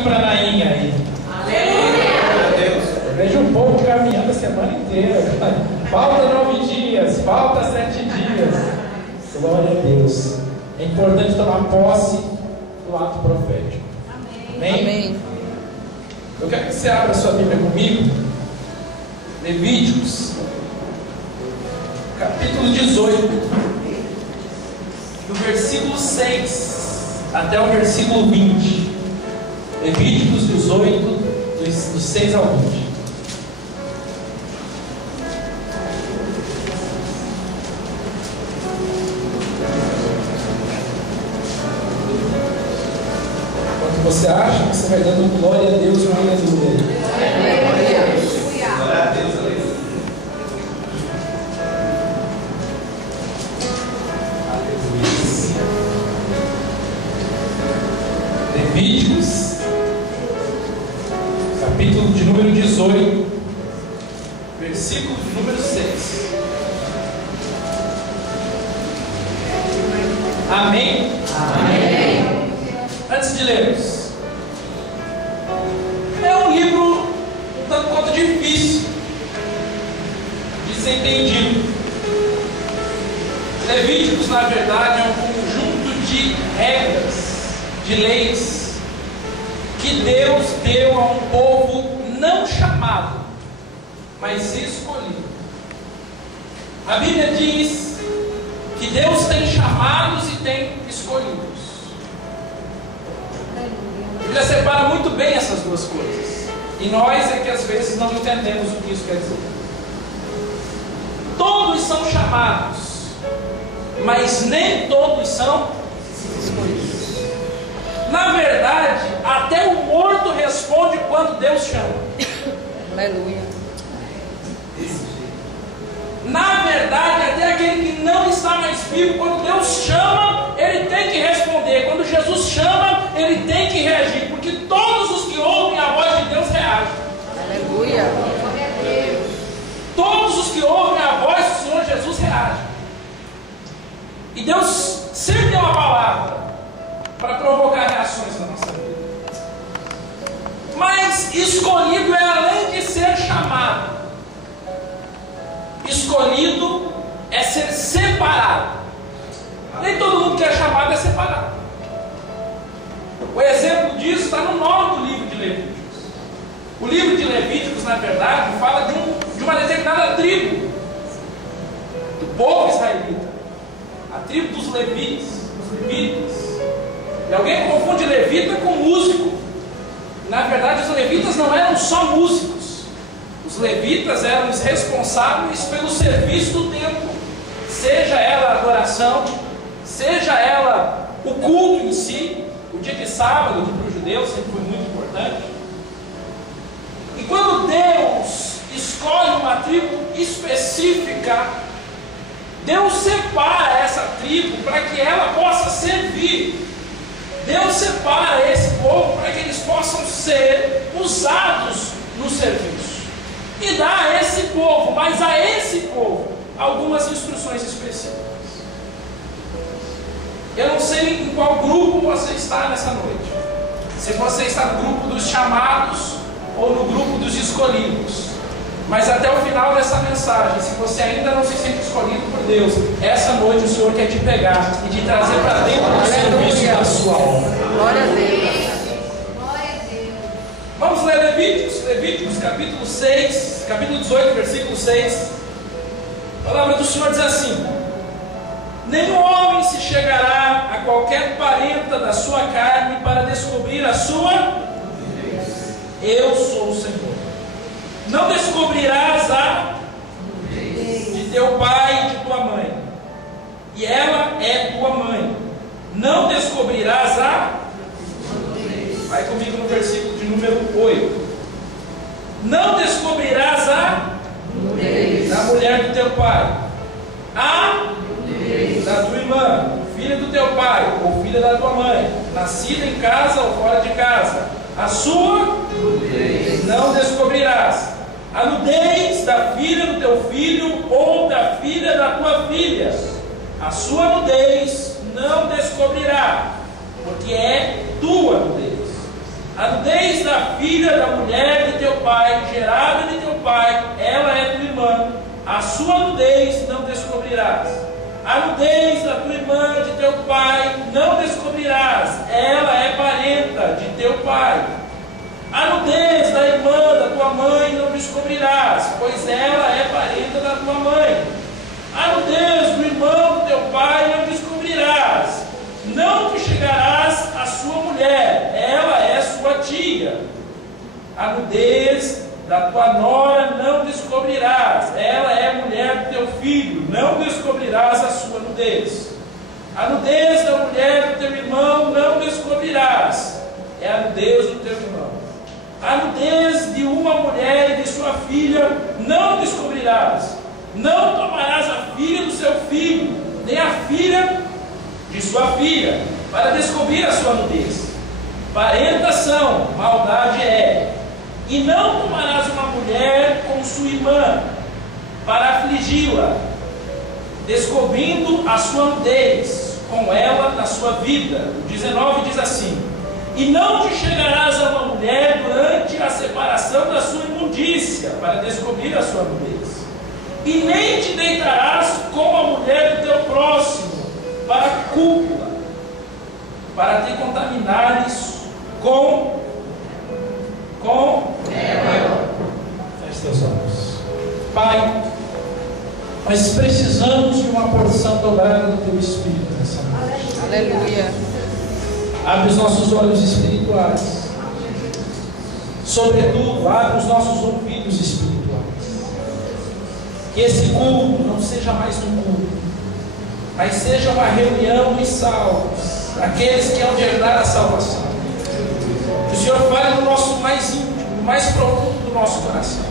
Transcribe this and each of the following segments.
caminho para Nainha aí. Aleluia! Eu vejo um povo caminhando a semana inteira. Falta 9 dias, falta 7 dias. Glória a Deus. É importante tomar posse do ato profético. Amém? Amém. Eu quero que você abra sua Bíblia comigo. Levíticos, capítulo 18, do versículo 6 até o versículo 20. Levíticos 18, do 6 ao 20. Quando você acha, você vai dando glória a Deus, no aleluia. Glória a Deus, aleluia. Levíticos, capítulo de número 18, versículo de número 6. Amém? Amém. Antes de lermos, é um livro um tanto quanto difícil de ser entendido. Levíticos, na verdade, é um conjunto de regras, de leis que Deus deu a um povo não chamado, mas escolhido. A Bíblia diz que Deus tem chamados e tem escolhidos. A Bíblia separa muito bem essas duas coisas, e nós é que às vezes não entendemos o que isso quer dizer. Todos são chamados, mas nem todos são escolhidos. Na verdade, até o morto responde quando Deus chama. Aleluia. Na verdade, até aquele que não está mais vivo, quando Deus chama, ele tem que responder. Quando Jesus chama, ele tem que reagir, porque todos os que ouvem a voz de Deus reagem. Aleluia. Todos os que ouvem a voz do Senhor Jesus reagem. E Deus sempre tem uma palavra para provocar reações na nossa vida. Mas escolhido é além de ser chamado. Escolhido é ser separado. Nem todo mundo que é chamado é separado. O exemplo disso está no nome do livro de Levíticos. O livro de Levíticos, na verdade, fala de uma determinada tribo do povo israelita, a tribo dos levitas, E alguém confunde levita com músico. Na verdade, os levitas não eram só músicos. Os levitas eram os responsáveis pelo serviço do templo, seja ela a adoração, seja ela o culto em si. O dia de sábado, que para os judeus sempre foi muito importante. E quando Deus escolhe uma tribo específica, Deus separa essa tribo para que ela possa servir. Deus separa esse povo para que eles possam ser usados no serviço. E dá a esse povo, mas a esse povo, algumas instruções específicas. Eu não sei em qual grupo você está nessa noite. Se você está no grupo dos chamados ou no grupo dos escolhidos. Mas até o final dessa mensagem, se você ainda não se sente escolhido por Deus, essa noite o Senhor quer te pegar e te trazer para dentro do serviço da sua obra. Glória a Deus. Vamos ler Levíticos capítulo 6, capítulo 18, versículo 6. A palavra do Senhor diz assim: nenhum homem se chegará a qualquer parenta da sua carne para descobrir a sua. Eu sou o Senhor. Não descobrirás a de teu pai e de tua mãe, e ela é tua mãe. Não descobrirás a. Vai comigo no versículo de número 8. Não descobrirás a da mulher do teu pai, a da tua irmã, filha do teu pai ou filha da tua mãe, nascida em casa ou fora de casa. A sua não descobrirás. A nudez da filha do teu filho ou da filha da tua filha, a sua nudez não descobrirá, porque é tua nudez. A nudez da filha da mulher de teu pai, gerada de teu pai, ela é tua irmã, a sua nudez não descobrirás. A nudez da tua irmã de teu pai não descobrirás, ela é parenta de teu pai. A nudez da irmã da tua mãe não descobrirás, pois ela é parenta da tua mãe. A nudez do irmão do teu pai não descobrirás. Não te chegarás à sua mulher, ela é sua tia. A nudez da tua nora não descobrirás, ela é mulher do teu filho, não descobrirás a sua nudez. A nudez da mulher do teu irmão não descobrirás, é a nudez do teu irmão. A nudez de uma mulher e de sua filha não descobrirás. Não tomarás a filha do seu filho, nem a filha de sua filha, para descobrir a sua nudez. Parenta são, maldade é. E não tomarás uma mulher com sua irmã, para afligi-la, descobrindo a sua nudez com ela na sua vida. O 19 diz assim: e não te chegarás a uma mulher durante a separação da sua imundícia, para descobrir a sua nudez. E nem te deitarás com a mulher do teu próximo, para a cúpula, para te contaminares com ela. Feche teus olhos. Pai, nós precisamos de uma porção dobrada do teu Espírito nessa noite. Aleluia. Abre os nossos olhos espirituais. Sobretudo, abre os nossos ouvidos espirituais. Que esse culto não seja mais um culto, mas seja uma reunião dos salvos, aqueles que hão de herdar a salvação. Que o Senhor fale no nosso mais íntimo, no mais profundo do nosso coração.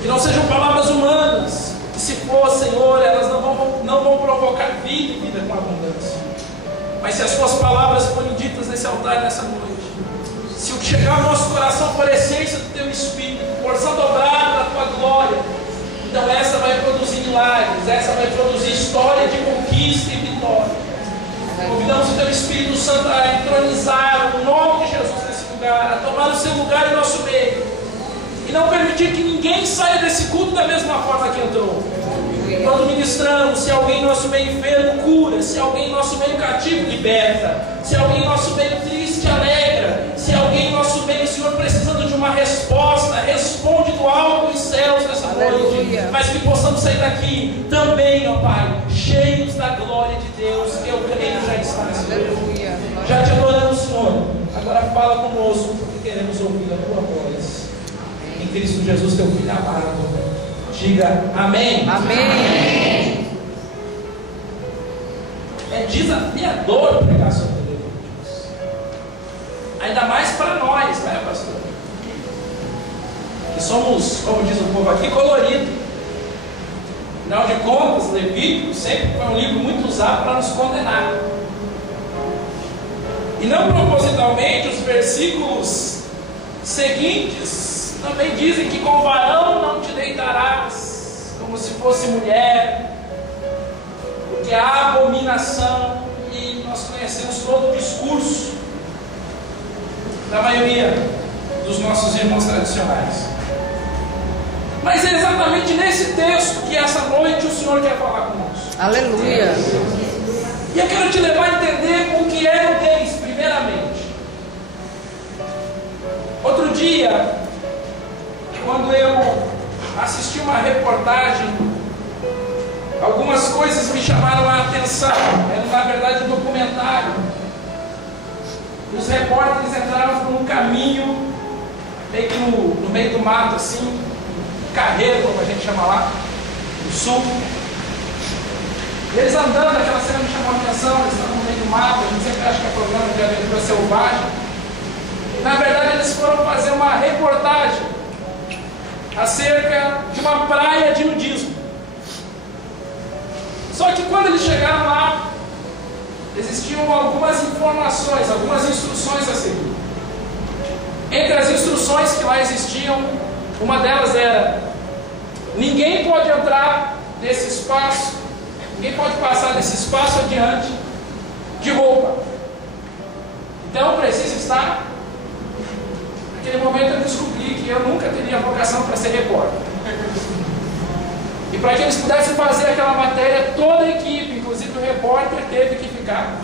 Que não sejam palavras humanas, que se for, Senhor, elas não vão provocar vida e vida com abundância. Mas se as tuas palavras forem ditas nesse altar nessa noite, se o que chegar ao nosso coração for a essência do teu Espírito, porção dobrada da tua glória, então essa vai produzir milagres, essa vai produzir história de conquista e vitória. Convidamos o teu Espírito Santo a entronizar o nome de Jesus nesse lugar, a tomar o seu lugar em nosso meio, e não permitir que ninguém saia desse culto da mesma forma que entrou. Quando ministramos, se alguém em nosso meio enfermo, cura. Se alguém em nosso meio cativo, liberta. Se alguém em nosso meio triste, alegra. Se alguém em nosso meio, Senhor, precisando de uma resposta, responde do alto dos céus nessa noite. Mas que possamos sair daqui também, ó Pai, cheios da glória de Deus, que eu creio já está nesse lugar. Já te adoramos, Senhor. Agora fala conosco, porque queremos ouvir a tua voz. Em Cristo Jesus, teu Filho amado. Diga amém. Amém. É desafiador pregar sobre Levíticos. Ainda mais para nós, né, pastor? Que somos, como diz o povo aqui, colorido. Afinal de contas, Levíticos sempre foi um livro muito usado para nos condenar. E não propositalmente, os versículos seguintes também dizem que com varão não te deitarás, como se fosse mulher, porque há abominação, e nós conhecemos todo o discurso da maioria dos nossos irmãos tradicionais. Mas é exatamente nesse texto que essa noite o Senhor quer falar conosco. Aleluia. E eu quero te levar a entender o que é nudez, primeiramente. Outro dia, quando eu assisti uma reportagem, algumas coisas me chamaram a atenção. Era na verdade um documentário. Os repórteres entraram por um caminho, meio que no meio do mato, assim, carreiro, como a gente chama lá, no sul. Eles andando, aquela cena me chamou a atenção. Eles estavam no meio do mato. A gente sempre acha que é programa de aventura selvagem. Na verdade, eles foram fazer uma reportagem acerca de uma praia de nudismo. Só que quando eles chegaram lá, existiam algumas informações, algumas instruções a seguir. Entre as instruções que lá existiam, uma delas era: ninguém pode entrar nesse espaço, ninguém pode passar desse espaço adiante de roupa. Então precisa estar Naquele momento eu descobri que eu nunca teria vocação para ser repórter. E para que eles pudessem fazer aquela matéria, toda a equipe, inclusive o repórter, teve que ficar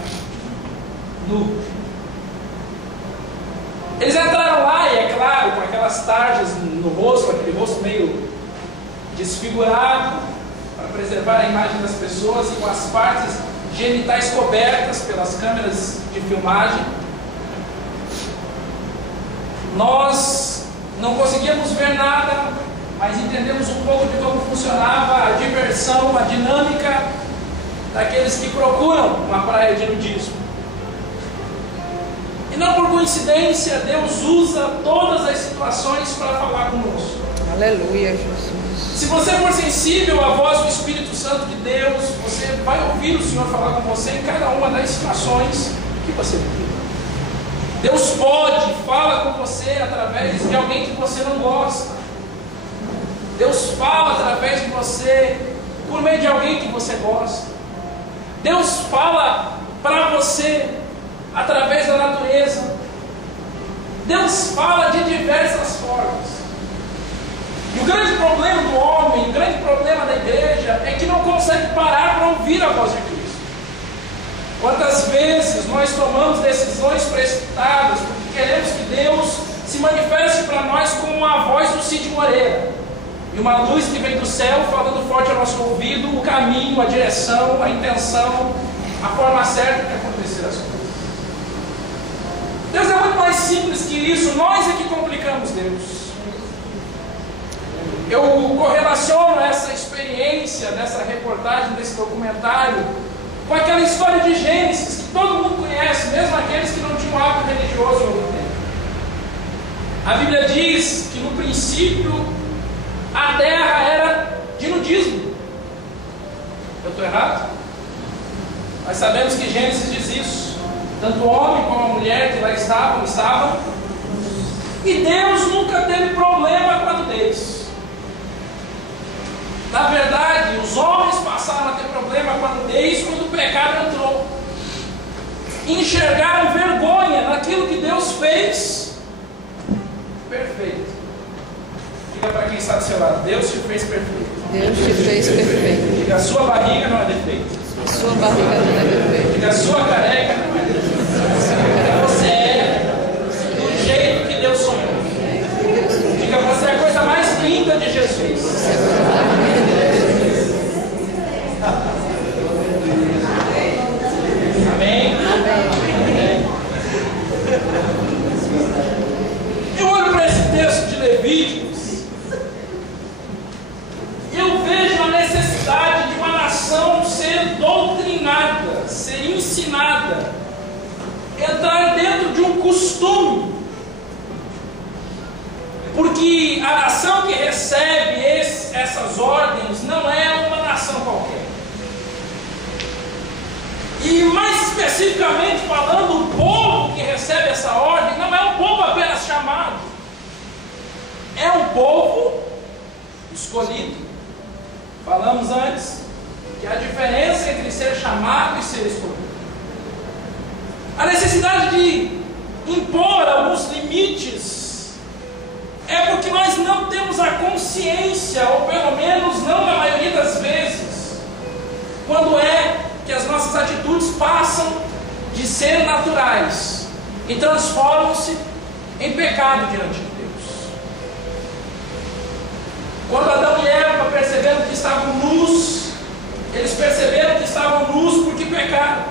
nu. Eles entraram lá e, é claro, com aquelas tarjas no rosto, aquele rosto meio desfigurado, para preservar a imagem das pessoas, e com as partes genitais cobertas pelas câmeras de filmagem. Nós não conseguíamos ver nada, mas entendemos um pouco de como funcionava a diversão, a dinâmica daqueles que procuram uma praia de nudismo. E não por coincidência, Deus usa todas as situações para falar conosco. Aleluia, Jesus. Se você for sensível à voz do Espírito Santo de Deus, você vai ouvir o Senhor falar com você em cada uma das situações que você vive. Deus fala com você através de alguém que você não gosta. Deus fala através de você por meio de alguém que você gosta. Deus fala para você através da natureza. Deus fala de diversas formas. E o grande problema do homem, o grande problema da igreja é que não consegue parar para ouvir a voz de Cristo. Quantas vezes nós tomamos decisões precipitadas porque queremos que Deus se manifeste para nós como a voz do Cid Moreira, e uma luz que vem do céu falando forte ao nosso ouvido o caminho, a direção, a intenção, a forma certa de acontecer as coisas. Deus é muito mais simples que isso, nós é que complicamos Deus. Eu correlaciono essa experiência dessa reportagem, desse documentário, com aquela história de Gênesis, que todo mundo conhece, mesmo aqueles que não tinham hábito religioso no tempo. A Bíblia diz que no princípio a terra era de nudismo. Eu estou errado? Nós sabemos que Gênesis diz isso. Tanto o homem como a mulher que lá estavam. E Deus nunca teve problema com a nudez. Na verdade, os homens passaram a ter problema com a nudez quando o pecado entrou. Enxergaram vergonha naquilo que Deus fez perfeito. Diga para quem está do seu lado: Deus te fez perfeito. Deus te fez perfeito. Diga: a sua barriga não é defeito. A sua barriga não é defeito. Diga: a sua careca não é defeito. Você é do jeito que Deus sonhou. Diga: você é a coisa mais linda de Jesus. Amém? Amém. Eu olho para esse texto de Levíticos e eu vejo a necessidade de uma nação ser doutrinada, ser ensinada, entrar dentro de um costume. Porque a nação que recebe essas ordens não é uma nação qualquer. E mais especificamente falando, o povo que recebe essa ordem não é um povo apenas chamado. É um povo escolhido. Falamos antes que a diferença entre ser chamado e ser escolhido. A necessidade de impor alguns limites é porque nós não temos a consciência, ou pelo menos não na maioria das vezes, quando é que as nossas atitudes passam de ser naturais e transformam-se em pecado diante de Deus. Quando Adão e Eva perceberam que estavam nus, eles perceberam que estavam nus porque pecaram.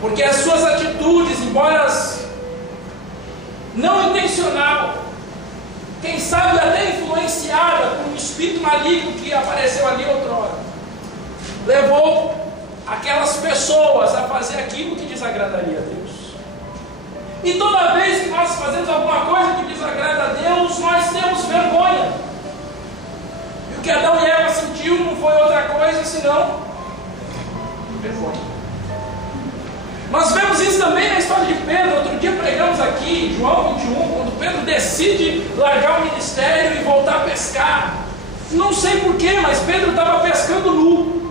Porque as suas atitudes, embora não intencional, quem sabe até influenciada por um espírito maligno que apareceu ali outrora, levou aquelas pessoas a fazer aquilo que desagradaria a Deus. E toda vez que nós fazemos alguma coisa que desagrada a Deus, nós temos vergonha. E o que Adão e Eva sentiu não foi outra coisa senão vergonha. Nós vemos isso também na história de Pedro. Outro dia pregamos aqui, João 21, quando Pedro decide largar o ministério e voltar a pescar. Não sei porquê, mas Pedro estava pescando nu.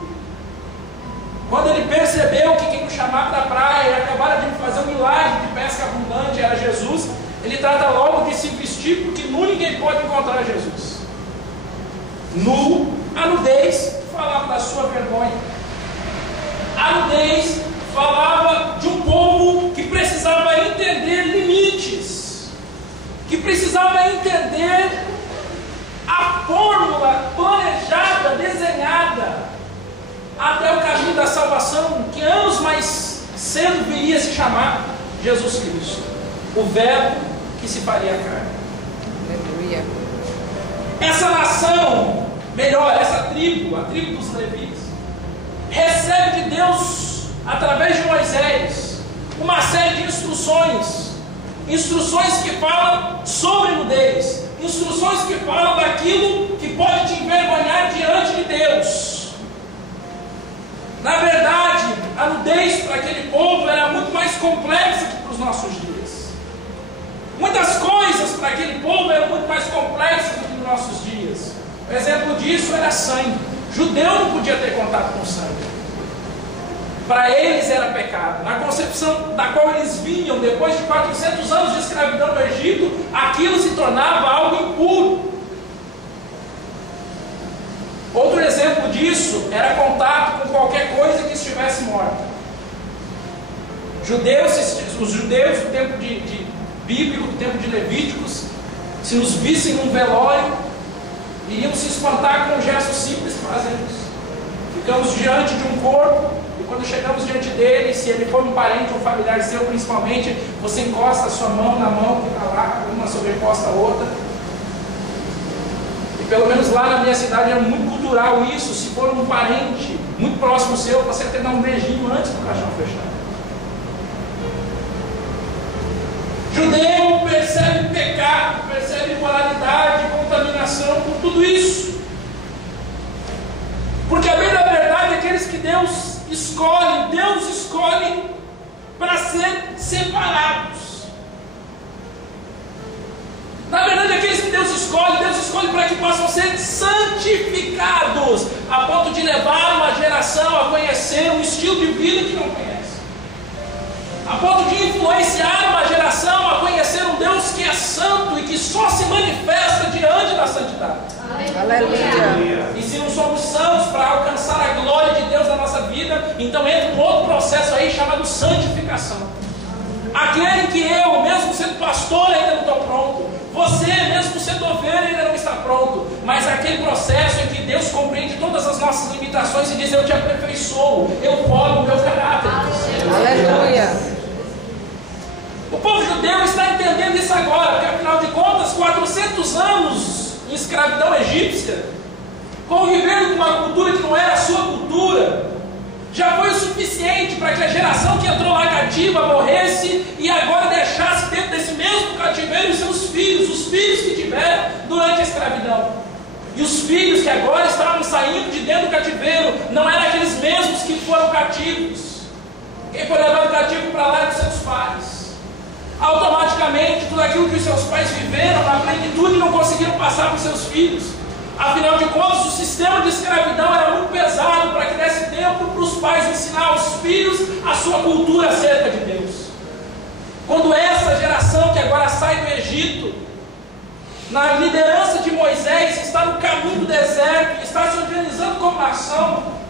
Quando ele percebeu que quem o chamava da praia e acabaram de fazer um milagre de pesca abundante era Jesus, ele trata logo vestir, porque nu ninguém pode encontrar Jesus. Nu, a nudez falava da sua vergonha. A nudez falava de um povo que precisava entender limites, que precisava entender a fórmula planejada, desenhada, até o caminho da salvação, que anos mais cedo viria a se chamar Jesus Cristo, o Verbo que se faria carne. Aleluia. Essa nação, melhor, essa tribo, a tribo dos levitas, recebe de Deus, através de Moisés, uma série de instruções que falam sobre nudez, instruções que falam daquilo que pode te envergonhar diante de Deus. Na verdade, a nudez para aquele povo era muito mais complexa que para os nossos dias. Muitas coisas para aquele povo eram muito mais complexas do que nos nossos dias. Um exemplo disso era sangue. Judeu não podia ter contato com sangue. Para eles era pecado. Na concepção da qual eles vinham, depois de 400 anos de escravidão no Egito, aquilo se tornava algo impuro. Outro exemplo disso era contato com qualquer coisa que estivesse morta. Os judeus do tempo bíblico, do tempo de Levíticos, se nos vissem num velório, iriam se espantar com um gesto simples que fazemos. Ficamos diante de um corpo, e quando chegamos diante dele, se ele for um parente ou um familiar seu principalmente, você encosta a sua mão na mão que está lá, uma sobreposta a outra. E pelo menos lá na minha cidade é muito cultural isso. Se for um parente muito próximo seu, você tem que dar um beijinho antes do caixão fechar. Judeu percebe pecado, percebe imoralidade, contaminação, por tudo isso. Porque a bem da verdade, aqueles que Deus escolhe para ser separados. Na verdade, aqueles que Deus escolhe para que possam ser santificados, a ponto de levar uma geração a conhecer um estilo de vida que não conhece. A ponto de influenciar uma geração a conhecer um Deus que é santo e que só se manifesta diante da santidade. Aleluia. E se não somos santos para alcançar a glória de Deus na nossa vida, então entra um outro processo aí chamado santificação. Aquele que eu, mesmo sendo pastor, ainda não estou pronto. Você, mesmo sendo ovelha, ainda não está pronto. Mas aquele processo em que Deus compreende todas as nossas limitações e diz: eu te aperfeiçoo, eu formo o meu caráter. Aleluia. O povo judeu está entendendo isso agora, porque afinal de contas, 400 anos em escravidão egípcia, convivendo com uma cultura que não era a sua cultura, já foi o suficiente para que a geração que entrou lá cativa morresse e agora deixasse dentro desse mesmo cativeiro os seus filhos, os filhos que tiveram durante a escravidão. E os filhos que agora estavam saindo de dentro do cativeiro não eram aqueles mesmos que foram cativos. Quem foi levado cativo para lá eram seus pais. Automaticamente, tudo aquilo que os seus pais viveram na plenitude não conseguiram passar para os seus filhos. Afinal de contas, o sistema de escravidão era muito pesado para que desse tempo para os pais ensinar aos filhos a sua cultura acerca de Deus. Quando essa geração que agora sai do Egito, na liderança de Moisés, está no caminho do deserto, está se organizando como nação,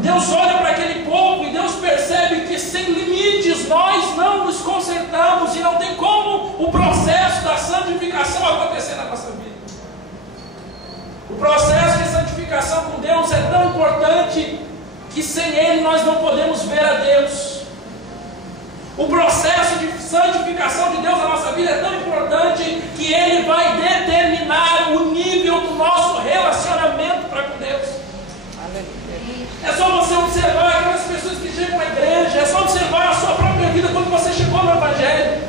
Deus olha para aquele povo e Deus percebe que sem limites nós não nos consertamos e não tem como o processo da santificação acontecer na nossa vida. O processo de santificação com Deus é tão importante que sem ele nós não podemos ver a Deus. O processo de santificação de Deus na nossa vida é tão importante que ele vai determinar o nível do nosso relacionamento para com Deus. É só você observar aquelas pessoas que chegam à igreja, é só observar a sua própria vida quando você chegou no Evangelho.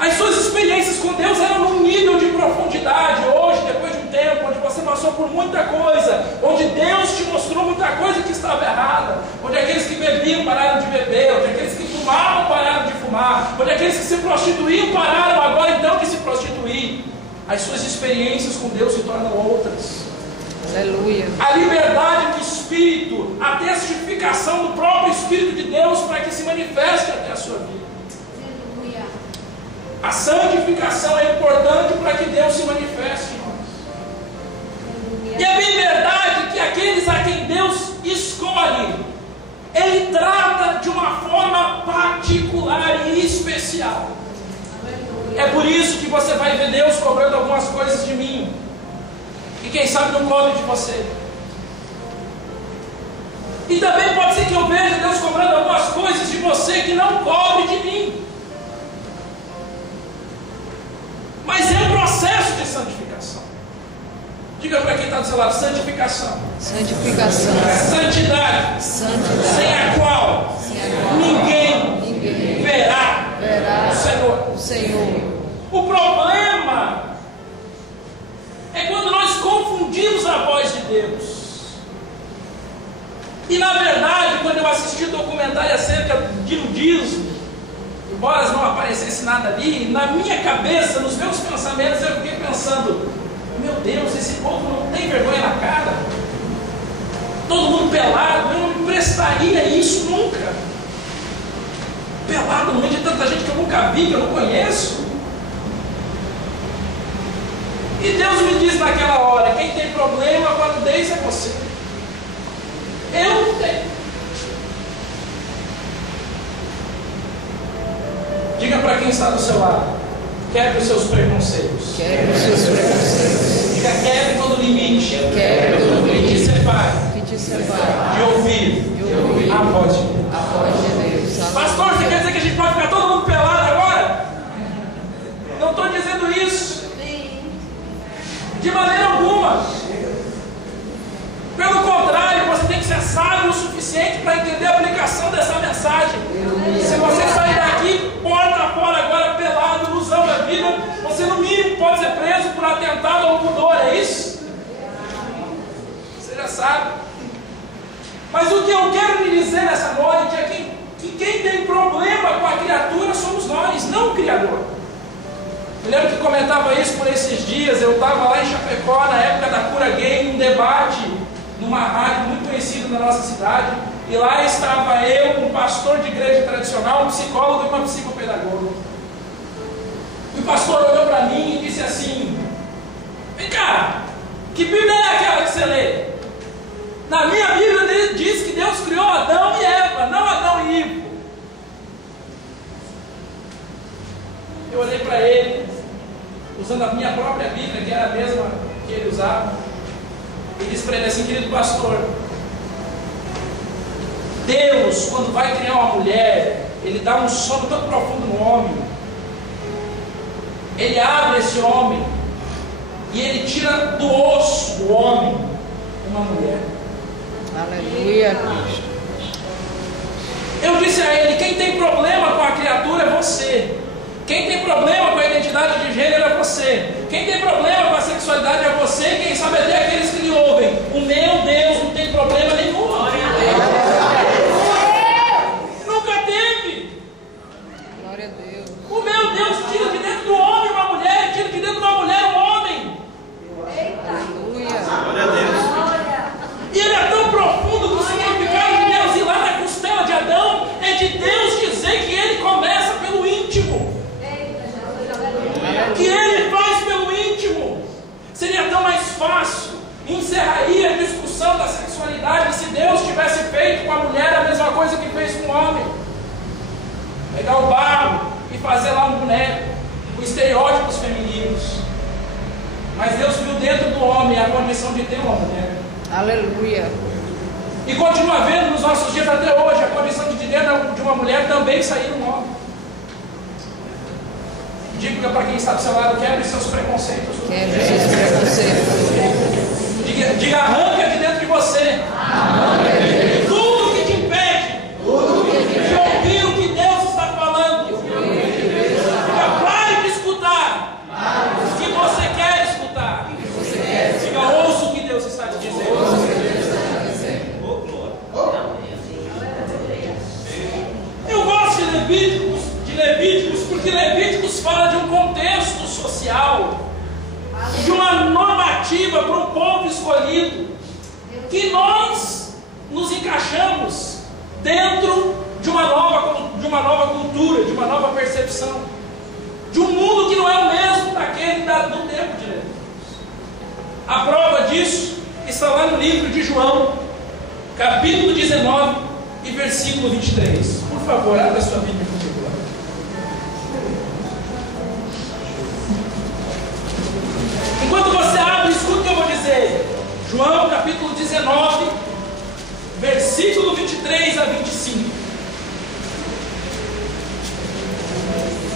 As suas experiências com Deus eram num nível de profundidade. Hoje, depois de um tempo onde você passou por muita coisa, onde Deus te mostrou muita coisa que estava errada, onde aqueles que bebiam pararam de beber, onde aqueles que fumavam pararam de fumar, onde aqueles que se prostituíam pararam agora então de se prostituir, as suas experiências com Deus se tornam outras. Aleluia. A liberdade do Espírito, a testificação do próprio Espírito de Deus para que se manifeste até a sua vida. Aleluia. A santificação é importante para que Deus se manifeste em nós. E é bem verdade que aqueles a quem Deus escolhe, Ele trata de uma forma particular e especial. É por isso que você vai ver Deus cobrando algumas coisas de mim, e quem sabe não cobre de você. E também pode ser que eu veja Deus cobrando algumas coisas de você que não cobre de mim. Mas é um processo de santificação. Diga para quem está do seu lado: santificação. Santificação. Santidade. Santidade. Sem a qual ninguém verá o Senhor. O problema é quando nós confundimos a voz de Deus. E na verdade, quando eu assisti o documentário acerca de nudismo, embora não aparecesse nada ali, na minha cabeça, nos meus pensamentos, eu fiquei pensando: meu Deus, esse povo não tem vergonha na cara. Todo mundo pelado, eu não me prestaria isso nunca. Pelado no meio de tanta gente que eu nunca vi, que eu não conheço. E Deus me diz naquela hora: quem tem problema com a nudez é você. Eu não tenho. Diga para quem está do seu lado: quebre os seus preconceitos. Quebre os seus preconceitos. Diga: quebre todo limite. Quebre todo limite. Que te separa de ouvir a voz de Deus. A voz de Deus. Pastor, você quer dizer que a gente pode ficar todo mundo pelado agora? Não estou dizendo isso. De maneira alguma. Pelo contrário, você tem que ser sábio o suficiente para entender a aplicação dessa mensagem. Se você sair daqui, porta fora agora, pelado, ilusão da vida, você no mínimo pode ser preso por atentado ao pudor, é isso? Seja sábio. Mas o que eu quero lhe dizer nessa noite é que quem tem problema com a criatura somos nós, não o Criador. Eu lembro que comentava isso por esses dias. Eu estava lá em Chapecó, na época da cura gay, num debate, numa rádio muito conhecida na nossa cidade, e lá estava eu, um pastor de igreja tradicional, um psicólogo e uma psicopedagoga. E o pastor olhou para mim e disse assim: vem cá, que Bíblia é aquela que você lê? Na minha Bíblia diz que Deus criou Adão e Eva, não Adão e Ivo. Eu olhei para ele, usando a minha própria Bíblia, que era a mesma que ele usava, e disse para ele assim: querido pastor, Deus, quando vai criar uma mulher, Ele dá um sono tão profundo no homem, Ele abre esse homem, e Ele tira do osso do homem uma mulher. Aleluia, Cristo. Eu disse a ele: quem tem problema com a criatura é você. Quem tem problema com a identidade de gênero é você. Quem tem problema com a sexualidade é você. Quem sabe até aqueles que lhe ouvem. O meu Deus não tem problema nenhum. Nunca teve. Glória a Deus. O meu Deus tira de dentro do homem uma mulher, tira de dentro de uma mulher um homem. Aleluia. Glória a Deus. E ele é tão profundo que o significado de Deus ir lá na costela de Adão é de Deus dizer que ele começa pelo íntimo. Que ele faz pelo íntimo. Seria tão mais fácil, encerraria a discussão da sexualidade se Deus tivesse feito com a mulher a mesma coisa que fez com o homem. Pegar o barro e fazer lá um boneco com estereótipos femininos. Mas Deus viu dentro do homem a condição de ter uma mulher. Aleluia. E continua vendo nos nossos dias até hoje a condição de dentro de uma mulher também sair um homem. Diga para quem está do seu lado: quebre seus preconceitos. Quebre os seus preconceitos. Diga: arranca de dentro de você tudo que te impede de ouvir o que Deus está falando. Diga: pare de escutar o que você quer escutar. Diga: ouça o que Deus está te dizendo. Eu gosto de Levíticos porque Levíticos fala de um contexto social, de uma normativa para um povo escolhido, que nós nos encaixamos dentro de uma nova cultura, de uma nova percepção, de um disso está lá no livro de João, capítulo 19 e versículo 23. Por favor, abra sua Bíblia comigo lá. Enquanto você abre, escuta o que eu vou dizer. João, capítulo 19, versículo 23 a 25.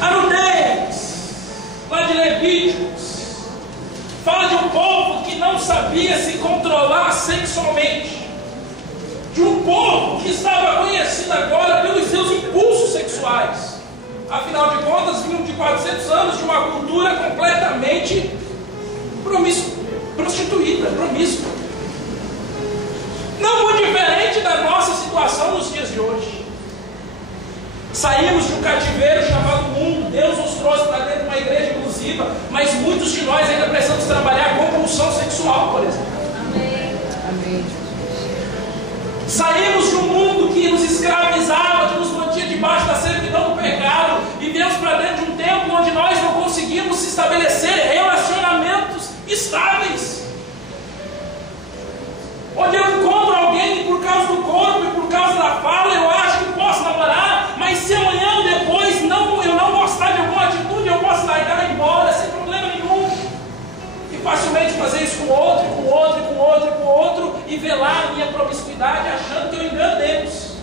A nudez, lá de Levíticos, fala de um povo que não sabia se controlar sexualmente, de um povo que estava conhecido agora pelos seus impulsos sexuais. Afinal de contas, vinham de 400 anos de uma cultura completamente prostituída, promíscua. Não muito diferente da nossa situação nos dias de hoje. Saímos de um cativeiro chamado mundo. Deus nos trouxe para dentro de uma igreja inclusiva, mas muitos de nós ainda precisamos trabalhar a compulsão sexual, por exemplo. Amém. Amém. Saímos de um mundo que nos escravizava, que nos mantinha debaixo da servidão do pecado, e viemos para dentro de um tempo onde nós não conseguimos estabelecer relacionamentos estáveis, onde eu encontro alguém por causa do corpo e por causa da fala, eu acho que posso namorar, mas se amanhã ou depois eu não gostar de alguma atitude, eu posso largar e ir embora sem problema nenhum, e facilmente fazer isso com outro, com outro, com outro, com outro, e velar a minha promiscuidade achando que eu engano Deus.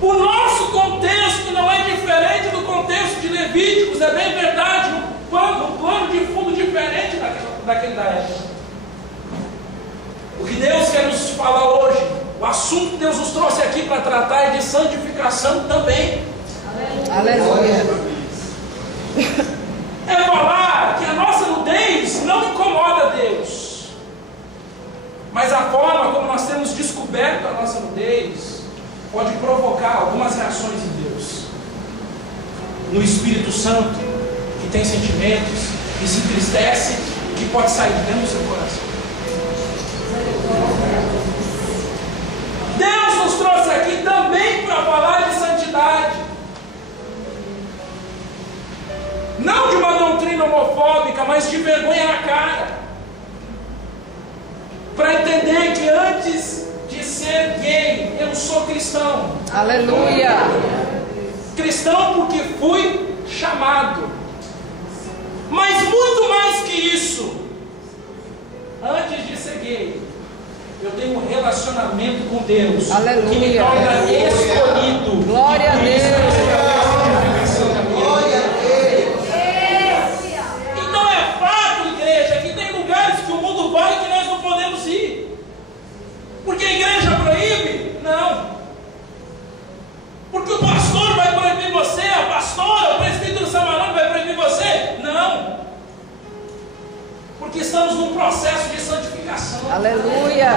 O nosso contexto não é diferente do contexto de Levíticos, é bem verdade, um plano de fundo diferente daquele da época. O que Deus quer nos falar hoje, o assunto que Deus nos trouxe aqui para tratar é de santificação também. Aleluia. É falar que a nossa nudez não incomoda Deus, mas a forma como nós temos descoberto a nossa nudez pode provocar algumas reações em Deus, no Espírito Santo, que tem sentimentos, que se entristece, que pode sair de dentro do seu coração. Deus nos trouxe aqui também para falar de santidade, não de uma doutrina homofóbica, mas de vergonha na cara, para entender que antes de ser gay, eu sou cristão. Aleluia. Cristão porque fui chamado, mas muito mais que isso, antes de ser gay, eu tenho um relacionamento com Deus. Aleluia. Que me torna escolhido. Glória a Deus. Glória a Deus. Então é fato, igreja, que tem lugares que o mundo vai que nós não podemos ir. Porque a igreja proíbe? Não. Porque o pastor vai proibir você, a pastora, o presbítero samarano vai proibir você? Não. Porque estamos num processo de santificação. Aleluia.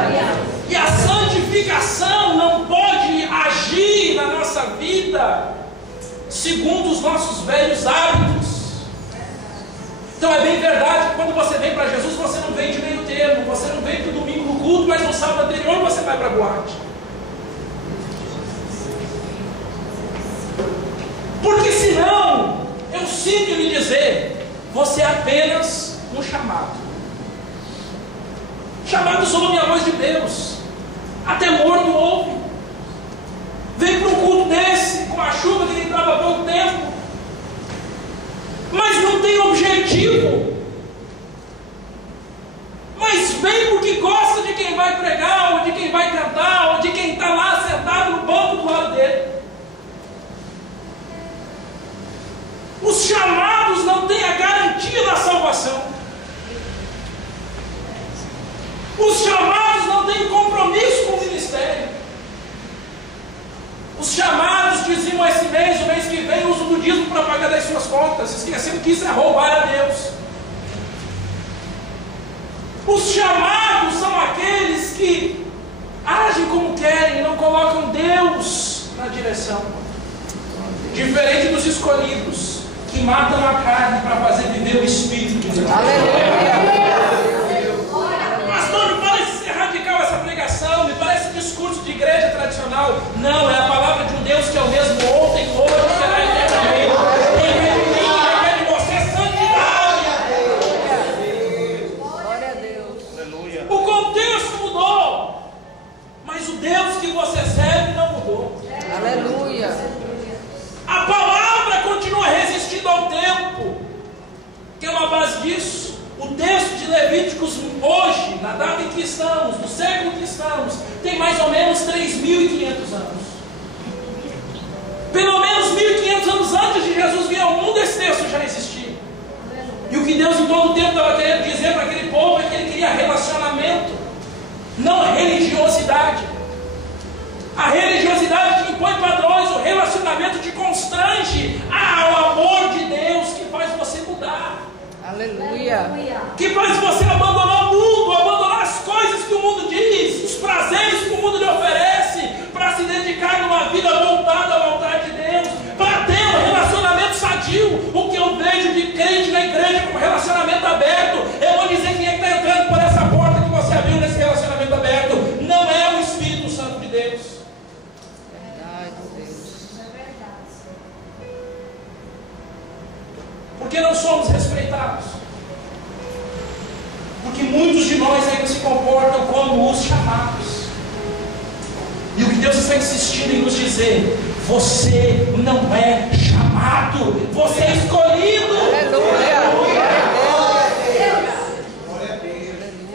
E a santificação não pode agir na nossa vida segundo os nossos velhos hábitos. Então é bem verdade que quando você vem para Jesus, você não vem de meio termo, você não vem para o domingo no culto, mas no sábado anterior você vai para a boate. Porque senão, eu sinto lhe dizer, você é apenas um chamado. Chamados ouvem a voz de Deus, até morto ouve. Vem para um culto desse, com a chuva que ele entrava há pouco tempo, mas não tem objetivo. Mas vem porque gosta de quem vai pregar, ou de quem vai cantar, ou de quem está lá sentado no banco do lado dele. Os chamados não têm a garantia da salvação. Os chamados não têm compromisso com o ministério. Os chamados diziam esse mês, o mês que vem, uso do dízimo para pagar das suas contas, esquecendo que isso é roubar a Deus. Os chamados são aqueles que agem como querem e não colocam Deus na direção. Diferente dos escolhidos, que matam a carne para fazer viver o Espírito de Deus. Aleluia. Pastor, me parece ser radical essa pregação, me parece discurso de igreja tradicional. Não, é a palavra de um Deus que é o mesmo ontem, hoje e será eternamente. Ele quer de mim, ele quer de você santidade. na data em que estamos, no século que estamos, tem mais ou menos 3.500 anos. Pelo menos 1.500 anos antes de Jesus vir ao mundo, esse texto já existia. E o que Deus em todo o tempo estava querendo dizer para aquele povo é que Ele queria relacionamento, não religiosidade. A religiosidade te impõe padrões, o relacionamento te constrange ao amor de Deus que faz você mudar. Aleluia. Que faz você abandonar o mundo, abandonar as coisas que o mundo diz, os prazeres que o mundo lhe oferece, para se dedicar numa vida voltada à vontade de Deus, para ter um relacionamento sadio. O que eu vejo de crente na igreja com relacionamento aberto, eu vou dizer quem é que está entrando por essa porta que você abriu nesse relacionamento aberto. Não é o Espírito Santo de Deus. Verdade, Deus. Porque não somos respeitados. Porque muitos de nós ainda se comportam como os chamados. E o que Deus está insistindo em nos dizer: você não é chamado, você é escolhido. Aleluia.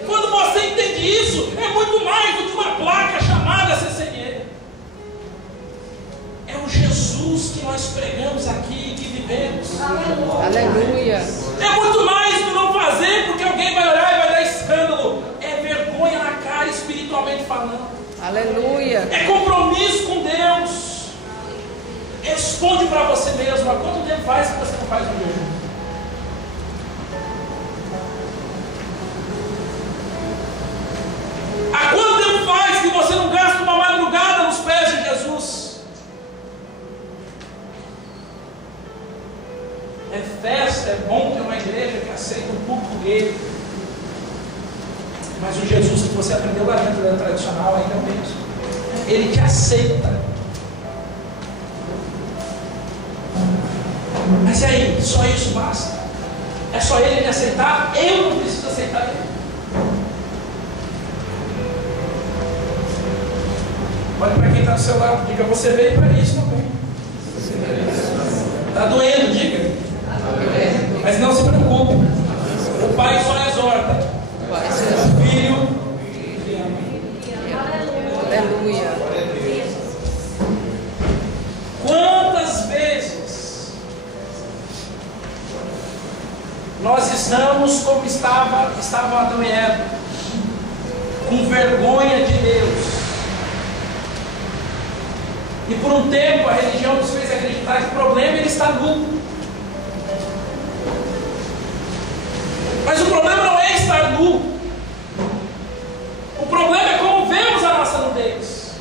Quando você entende isso, é muito mais do que uma placa chamada CCNE. É o Jesus que nós pregamos aqui, que vivemos. Aleluia. É muito mais do não fazer porque alguém vai olhar e vai dar escândalo. É vergonha na cara, espiritualmente falando. Aleluia. É compromisso com Deus. Responde para você mesmo: há quanto tempo faz que você não faz um jejum? Há quanto tempo faz que você não gasta uma madrugada nos pés de Jesus? É festa, é bom ter uma igreja que aceita o culto gay. Mas o Jesus que você aprendeu lá dentro da tradicional ainda é o mesmo. Ele te aceita. Mas e aí? Só isso basta? É só Ele me aceitar? Eu não preciso aceitar Ele. Olha para quem está do seu lado, diga: você veio para isso também. Está doendo, diga. Mas não se preocupe. O Pai só exorta. O Filho. Aleluia. Quantas vezes nós estamos como estava Adão e Eva, com vergonha de Deus? E por um tempo a religião nos fez acreditar que o problema ele está nu. Mas o problema não é estar nu. O problema é como vemos a nossa nudez.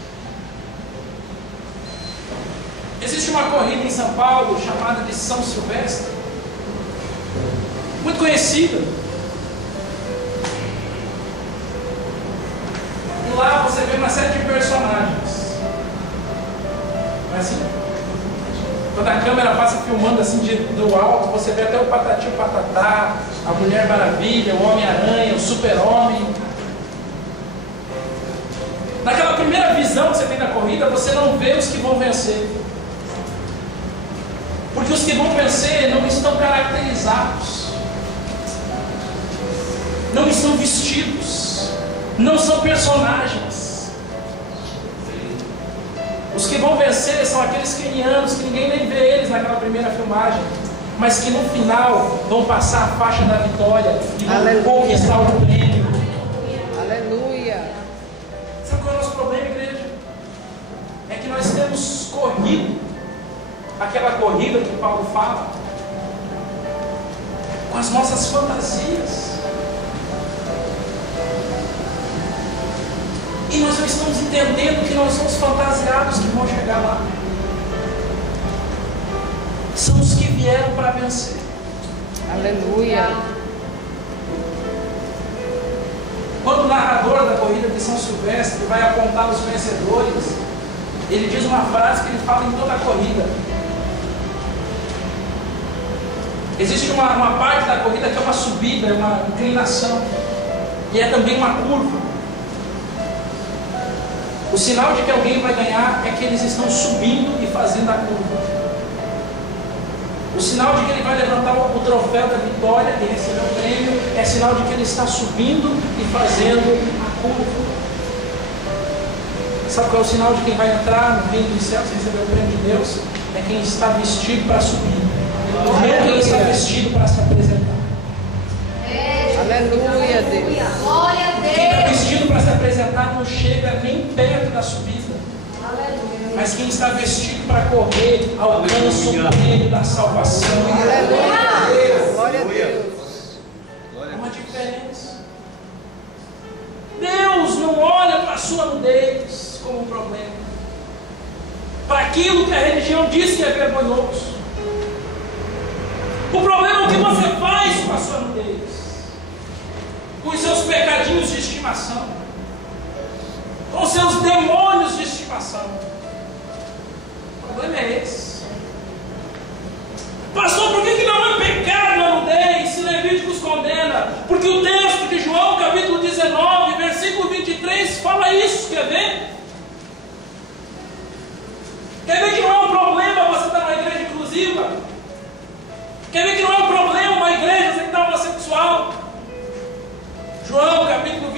Existe uma corrida em São Paulo chamada de São Silvestre, muito conhecida. E lá você vê uma série de personagens. Não é assim? Quando a câmera passa filmando assim do alto, você vê até o Patati e o Patatá, a Mulher Maravilha, o Homem-Aranha, o Super-Homem. Naquela primeira visão que você tem da corrida, você não vê os que vão vencer. Porque os que vão vencer não estão caracterizados, não estão vestidos, não são personagens. Os que vão vencer são aqueles quenianos que ninguém nem vê eles naquela primeira filmagem, mas que no final vão passar a faixa da vitória e vão conquistar o prêmio. Aleluia. Sabe qual é o nosso problema, igreja? É que nós temos corrido aquela corrida que Paulo fala com as nossas fantasias. E nós não estamos entendendo que nós somos fantasiados que vão chegar lá. São os que vieram para vencer. Aleluia. Quando o narrador da corrida de São Silvestre vai apontar os vencedores, ele diz uma frase que ele fala em toda a corrida. Existe uma parte da corrida que é uma subida, é uma inclinação, e é também uma curva. O sinal de que alguém vai ganhar é que eles estão subindo e fazendo a curva. O sinal de que ele vai levantar o troféu da vitória e receber o prêmio é sinal de que ele está subindo e fazendo a curva. Sabe qual é o sinal de quem vai entrar no reino dos céus e receber o prêmio de Deus? É quem está vestido para subir, não quem está vestido para se apresentar. Aleluia, Deus. Glória a Deus. Quem está vestido para se apresentar não chega nem perto da subida. Mas quem está vestido para correr alcança o prêmio da salvação. Aleluia. Glória a Deus. É uma diferença. Deus não olha para a sua nudez como um problema, para aquilo que a religião diz que é vergonhoso. O problema é o que você faz com a sua nudez, com os seus pecadinhos de estimação, com os seus demônios de estimação. O problema é esse. Pastor, por que não é pecado a nudez se Levíticos condena? Porque o texto de João, capítulo 19, versículo 23, fala isso. Quer ver? Quer ver que não é um problema você estar numa igreja inclusiva? Quer ver que não é um problema uma igreja aceitar homossexual? João, capítulo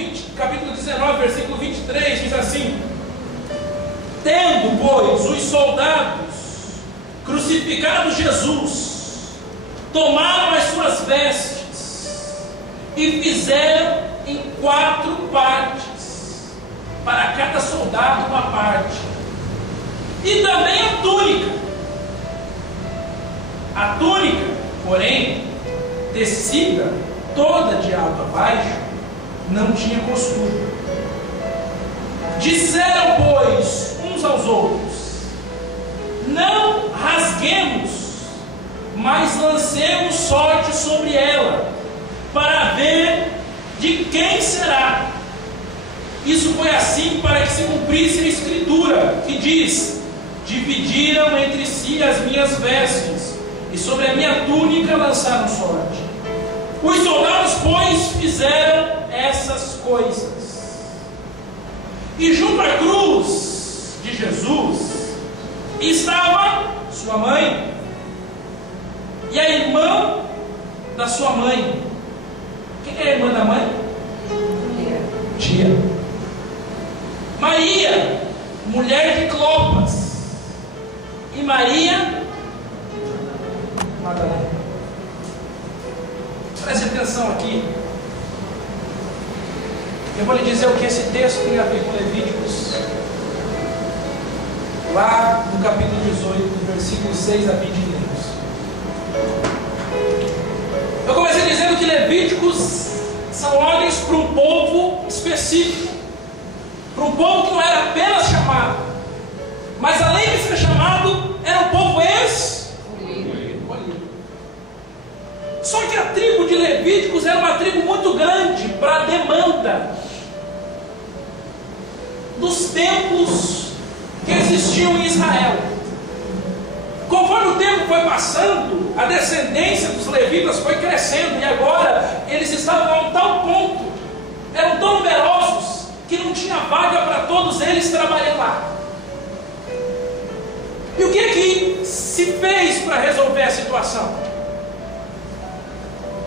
19, versículo 23, diz assim: tendo, pois, os soldados crucificado Jesus, tomaram as suas vestes e fizeram em 4 partes, para cada soldado uma parte, e também a túnica. A túnica, porém, tecida toda de alto a baixo, não tinha costura. Disseram, pois, uns aos outros: não rasguemos, mas lancemos sorte sobre ela, para ver de quem será. Isso foi assim para que se cumprisse a escritura, que diz: dividiram entre si as minhas vestes, e sobre a minha túnica lançaram sorte. Os soldados, pois, fizeram essas coisas. E junto à cruz de Jesus estava sua mãe e a irmã da sua mãe. Quem é a irmã da mãe? Tia. Maria, mulher de Clopas, e Maria Madalena. Preste atenção aqui. Eu vou lhe dizer o que esse texto tem a ver com Levíticos. Lá no capítulo 18, do versículo 6 a 20 livros. Eu comecei dizendo que Levíticos são ordens para um povo específico, para um povo que não era apenas chamado, mas além de ser chamado, era um povo escolhido. Só que a tribo de Levíticos era uma tribo muito grande para a demanda dos templos que existiam em Israel. Conforme o tempo foi passando, a descendência dos levitas foi crescendo, e agora eles estavam a um tal ponto, eram tão numerosos, que não tinha vaga para todos eles trabalhar lá. E o que se fez para resolver a situação?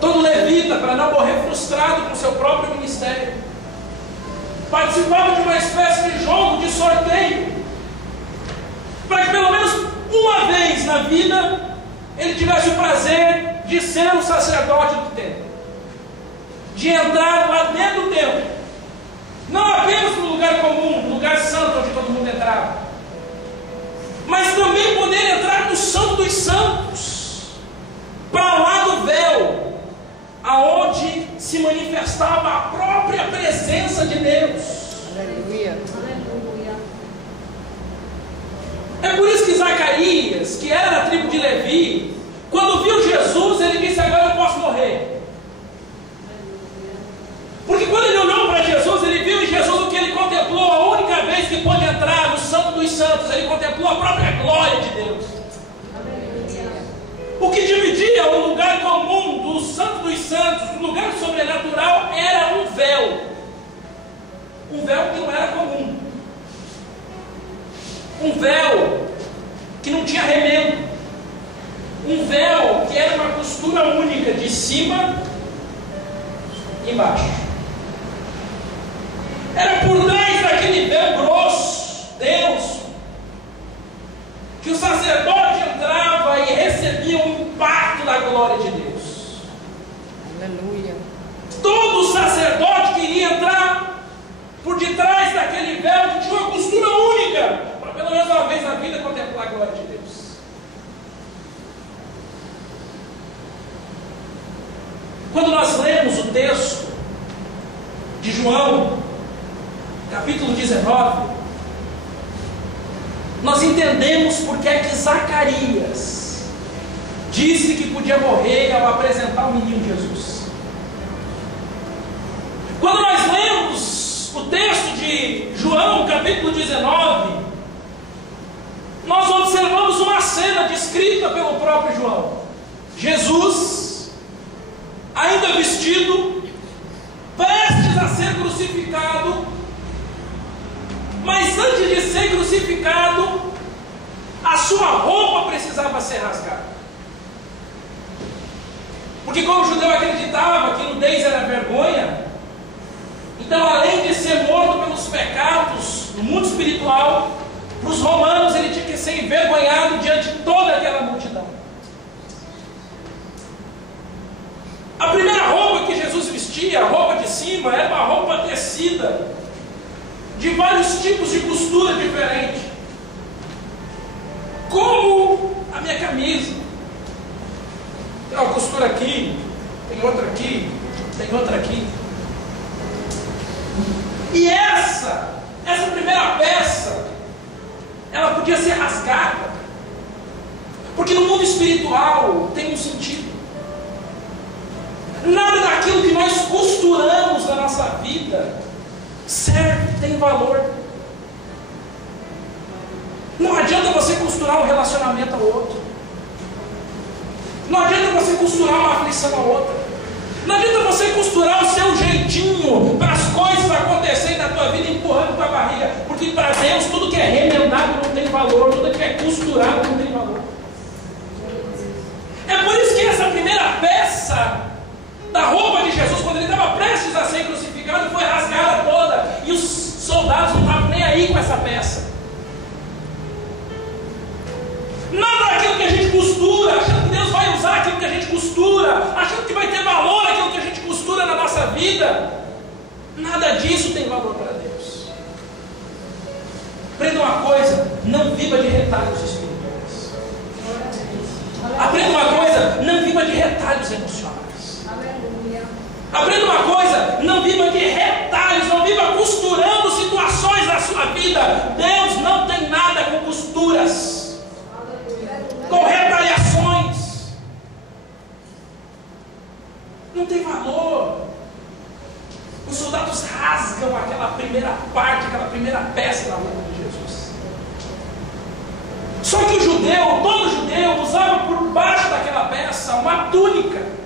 Todo levita, para não morrer frustrado com o seu próprio ministério, participava de uma espécie de jogo de sorteio, para que pelo menos uma vez na vida ele tivesse o prazer de ser o sacerdote do templo, de entrar lá dentro do templo, não apenas no lugar comum, no lugar santo onde todo mundo entrava, mas também poder entrar no Santo dos Santos, para lá do véu, aonde se manifestava a própria presença de Deus. Aleluia. É por isso que Zacarias, que era da tribo de Levi, quando viu Jesus, ele disse: agora eu posso morrer. Porque quando ele olhou para Jesus, ele viu em Jesus o que ele contemplou a única vez que pôde entrar no Santo dos Santos. Ele contemplou a própria glória de Deus. O que dividia o lugar comum do Santo dos Santos do lugar sobrenatural era um véu. Um véu que não era comum. Um véu que não tinha remendo. Um véu que era uma costura única, de cima e embaixo. Era por trás daquele véu grosso, denso, que o sacerdote entrava e recebia o impacto da glória de Deus. Aleluia. Todo sacerdote queria entrar por detrás daquele véu que tinha uma costura única, para pelo menos uma vez na vida contemplar a glória de Deus. Quando nós lemos o texto de João, capítulo 19, nós entendemos porque é que Zacarias disse que podia morrer ao apresentar o menino Jesus. Quando nós lemos o texto de João, capítulo 19, nós observamos uma cena descrita pelo próprio João. Jesus, ainda vestido, prestes a ser crucificado, mas antes de ser crucificado, a sua roupa precisava ser rasgada. Porque como o judeu acreditava que nudez era vergonha, então além de ser morto pelos pecados no mundo espiritual, para os romanos ele tinha que ser envergonhado diante de toda aquela multidão. A primeira roupa que Jesus vestia, a roupa de cima, era uma roupa tecida, de vários tipos de costura diferente, como a minha camisa. Tem uma costura aqui, tem outra aqui, tem outra aqui. E essa primeira peça, ela podia ser rasgada, porque no mundo espiritual tem um sentido. Nada daquilo que nós costuramos na nossa vida serve, tem valor. Não adianta você costurar um relacionamento ao outro. Não adianta você costurar uma aflição a outra. Não adianta você costurar o seu jeitinho para as coisas acontecerem na tua vida empurrando tua barriga. Porque para Deus tudo que é remendado não tem valor, tudo que é costurado não tem valor. É por isso que essa primeira peça da roupa de Jesus, quando ele estava prestes a ser crucificado, foi rasgada toda. E os soldados não estavam nem aí com essa peça. Nada daquilo que a gente costura, achando que Deus vai usar aquilo que a gente costura, achando que vai ter valor aquilo que a gente costura na nossa vida, nada disso tem valor para Deus. Aprenda uma coisa, não viva de retalhos espirituais. Aprenda uma coisa, não viva de retalhos emocionais. Aprenda uma coisa, não viva de retalhos, não viva costurando situações da sua vida. Deus não tem nada com costuras, com retaliações. Não tem valor. Os soldados rasgam aquela primeira parte, aquela primeira peça da roupa de Jesus. Só que o judeu, todo judeu, usava por baixo daquela peça uma túnica.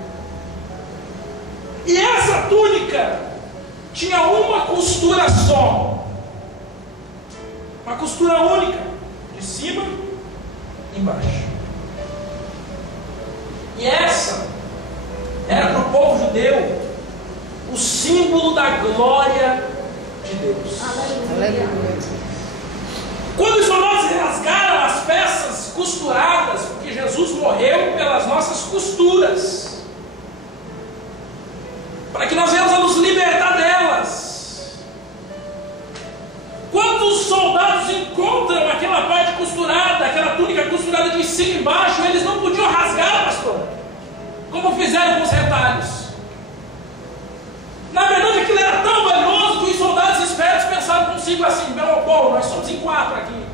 E essa túnica tinha uma costura só, uma costura única, de cima e embaixo. E essa era para o povo judeu o símbolo da glória de Deus. Aleluia. Quando os soldados rasgaram as peças costuradas, porque Jesus morreu pelas nossas costuras, para que nós venhamos a nos libertar delas. Quando os soldados encontram aquela parte costurada, aquela túnica costurada de cima e embaixo, eles não podiam rasgar, pastor, como fizeram com os retalhos. Na verdade, aquilo era tão valioso que os soldados espertos pensaram consigo assim: bom, nós somos em 4 aqui.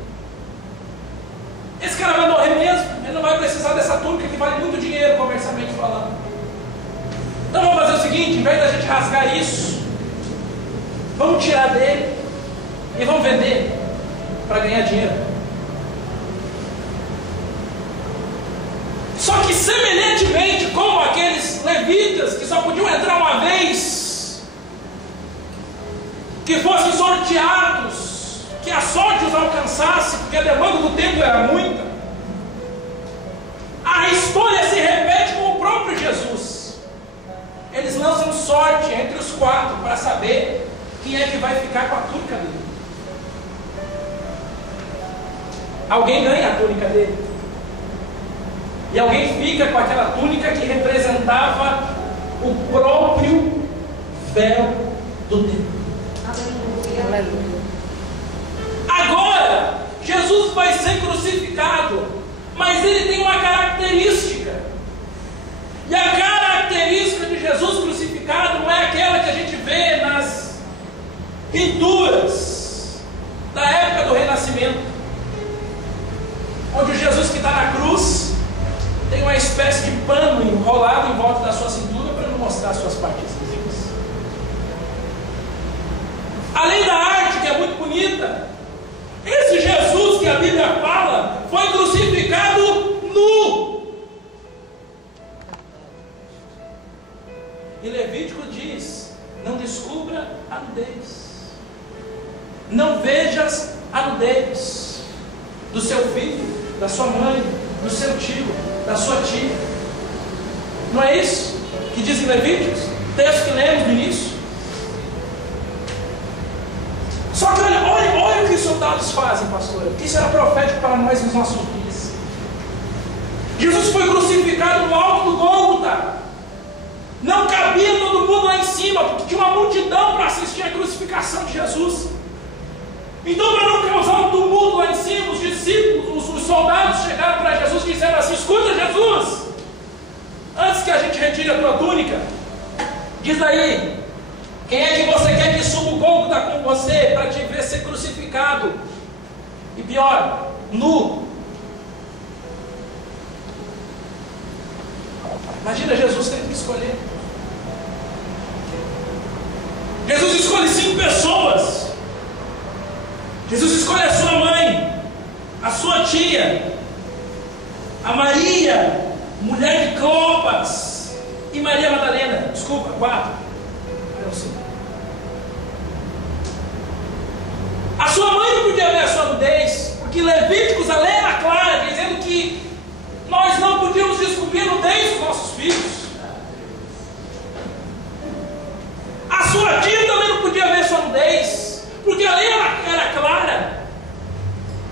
Esse cara vai morrer mesmo, ele não vai precisar dessa túnica que vale muito dinheiro, comercialmente falando. Então vamos fazer o seguinte: em vez da gente rasgar isso, vamos tirar dele e vamos vender para ganhar dinheiro. Só que semelhantemente como aqueles levitas que só podiam entrar uma vez, que fossem sorteados, que a sorte os alcançasse, porque a demanda do tempo era muita, a história se repete sorte entre os 4 para saber quem é que vai ficar com a túnica dele. Alguém ganha a túnica dele. E alguém fica com aquela túnica que representava o próprio véu do templo. Aleluia. Agora, Jesus vai ser crucificado, mas ele tem uma característica. E a característica de Jesus crucificado não é aquela que a gente vê nas pinturas da época do Renascimento, onde o Jesus que está na cruz tem uma espécie de pano enrolado em volta da sua cintura para não mostrar as suas partes físicas. Além da arte, que é muito bonita, esse Jesus que a Bíblia fala foi crucificado nu. E Levítico diz: não descubra a nudez, não vejas a nudez do seu filho, da sua mãe, do seu tio, da sua tia. Não é isso que diz em Levíticos? Texto que lemos no início. Só que olha o que os soldados fazem, pastor, porque isso era profético para nós nos nossos dias. Jesus foi crucificado no alto do Gólgota. Não cabia todo mundo lá em cima, porque tinha uma multidão para assistir a crucificação de Jesus. Então, para não causar um tumulto lá em cima, os discípulos, os soldados chegaram para Jesus e disseram assim: escuta, Jesus, antes que a gente retire a tua túnica, diz aí, quem é que você quer que suba o Gólgota com você para te ver ser crucificado? E pior, nu. Imagina Jesus tendo que escolher. Jesus escolhe 5 pessoas. Jesus escolhe a sua mãe, a sua tia, a Maria, mulher de Clopas, e Maria Madalena. Desculpa, 4. A sua mãe não podia ver a sua nudez, porque Levíticos, a lei era clara, dizendo que nós não podíamos descobrir a nudez dos nossos filhos. A sua tia também não podia ver a sua nudez, porque a lei era clara,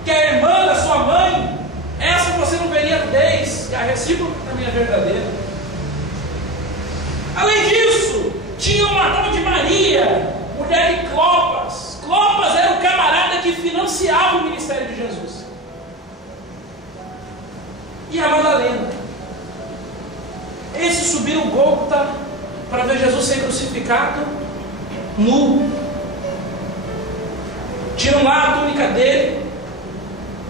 que a irmã da sua mãe, essa você não veria a nudez, e a recíproca também é verdadeira. Além disso, tinha uma tal de Maria, mulher de Clopas. Clopas era o camarada que financiava o ministério de Jesus. E a Madalena. Esses subiram o Gólgota para ver Jesus ser crucificado nu. Tiram lá a túnica dele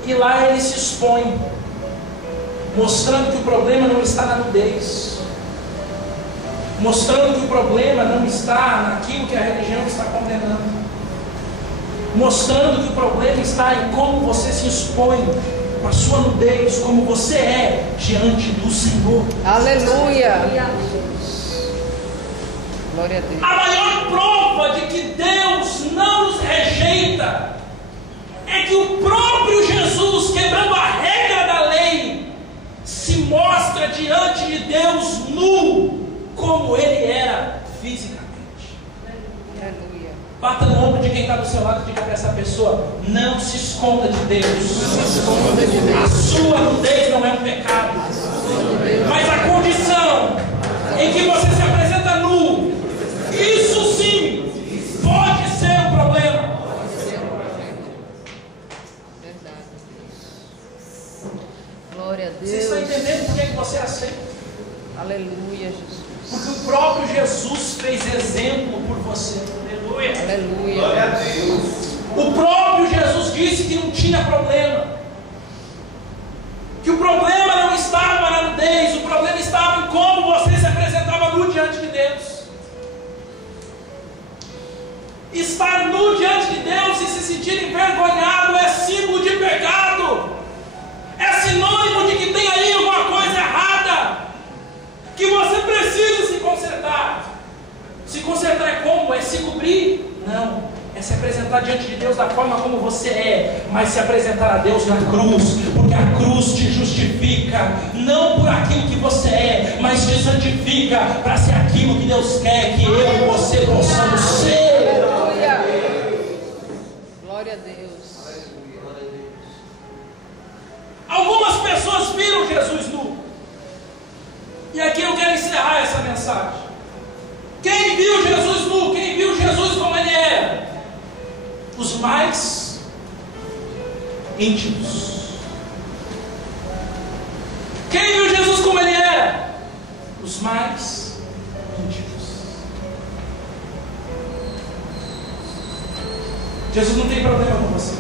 e lá ele se expõe, mostrando que o problema não está na nudez, mostrando que o problema não está naquilo que a religião está condenando, mostrando que o problema está em como você se expõe com a sua nudez, como você é diante do Senhor. Aleluia. Glória a Deus. A maior prova de que Deus não nos rejeita é que o próprio Jesus, quebrando a regra da lei, se mostra diante de Deus nu, como ele era fisicamente. Aleluia. Bata no ombro de quem está do seu lado e diga para essa pessoa: não se esconda de Deus. Não se esconda de Deus. A sua nudez não é um pecado, mas a condição em que você se apresenta nu, isso sim pode ser um problema. Verdade. Glória a Deus. Você está entendendo por que você aceita? Aleluia, Jesus. Porque o próprio Jesus fez exemplo por você. Aleluia. Aleluia. Glória a Deus. O próprio Jesus disse que não tinha problema, que o problema não estava na nudez, o problema estava em como você se apresentava nu diante de Deus. Estar nu diante de Deus e se sentir envergonhado é símbolo de pecado, é sinônimo de que tem aí alguma coisa errada, que você precisa se consertar. Se consertar é como? É se cobrir? Não, é se apresentar diante de Deus da forma como você é, mas se apresentar a Deus na cruz, porque a cruz te justifica, não por aquilo que você é, mas te santifica para ser aquilo que Deus quer que eu e você possamos ser. Aleluia. Glória a Deus. Algumas pessoas viram Jesus nu. E aqui eu quero encerrar essa mensagem. Quem viu Jesus nu? Quem viu Jesus como ele era? Os mais íntimos. Quem viu Jesus como ele era? Os mais íntimos. Jesus não tem problema com você.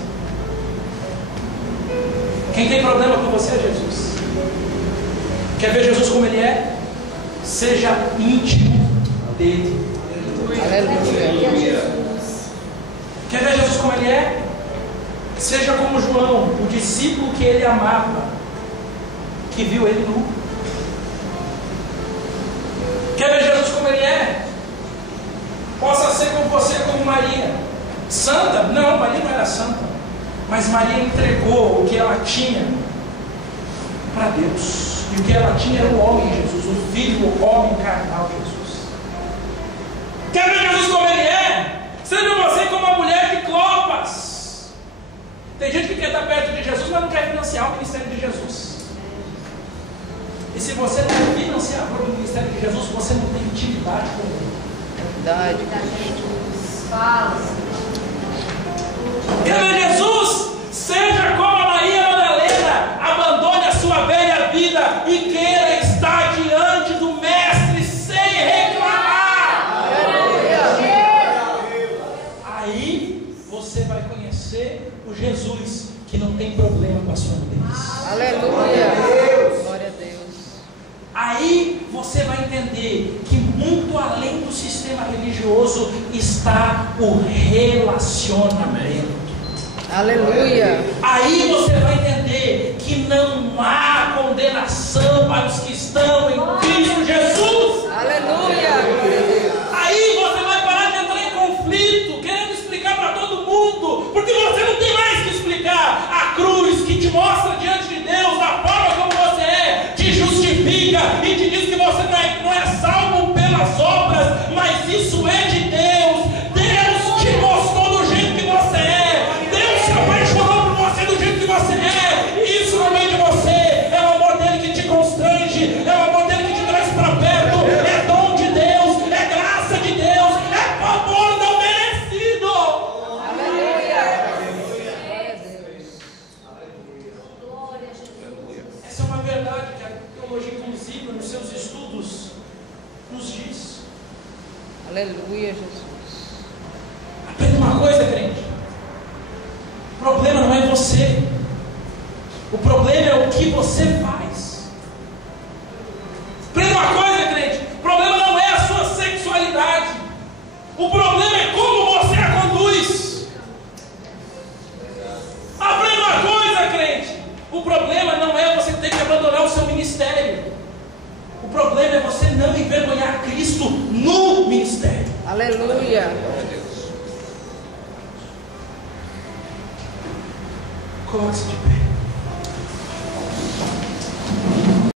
Quem tem problema com você é Jesus. Quer ver Jesus como ele é? Seja íntimo dele. Aleluia. Quer ver Jesus como ele é? Seja como João, o discípulo que ele amava, que viu ele nu. Quer ver Jesus como ele é? Possa ser como você, como Maria. Santa? Não, Maria não era santa. Mas Maria entregou o que ela tinha para Deus. E o que ela tinha era o homem Jesus, o Filho, o homem carnal Jesus. Quer ver Jesus como ele é? Seja você como a mulher de Clopas. Tem gente que quer estar perto de Jesus, mas não quer financiar o ministério de Jesus. E se você não é financiador do ministério de Jesus, você não tem intimidade com ele. Verdade. Fala. Quer ver Jesus? Seja como a Maria Madalena, abandone a sua velha vida e queira estar diante do Mestre sem reclamar. Aí você vai conhecer o Jesus que não tem problema com a sua nudez. Aleluia. Glória a Deus. Aí você vai entender que muito além do sistema religioso está o relacionamento. Aleluia. Aí você vai entender que não há condenação para os que estão em Cristo Jesus. Aleluia. Glória a Deus. Aí você vai parar de entrar em conflito, querendo explicar para todo mundo, porque você não tem mais que explicar. A cruz que te mostra diante de Deus, da forma como você é, te justifica e te diz que você não é salvo pelas obras, mas isso é de Deus. Deus te mostrou do jeito que você é. Deus se apaixonou por você do jeito que você é. E isso não vem de você. É o amor dele que te constrange. É o amor dele que te traz para perto. É dom de Deus. É graça de Deus. É favor não merecido. Aleluia. Essa é uma verdade que a teologia inclusiva nos seus estudos nos diz. Aleluia, Jesus. Aprenda uma coisa, crente. O problema não é você. O problema é o que você faz. Aprenda uma coisa, crente. O problema não é a sua sexualidade. O problema é como você a conduz. Aprenda uma coisa, crente. O problema não é você ter que abandonar o seu ministério. O problema é você não envergonhar Cristo no ministério. Aleluia. Coloque-se de pé.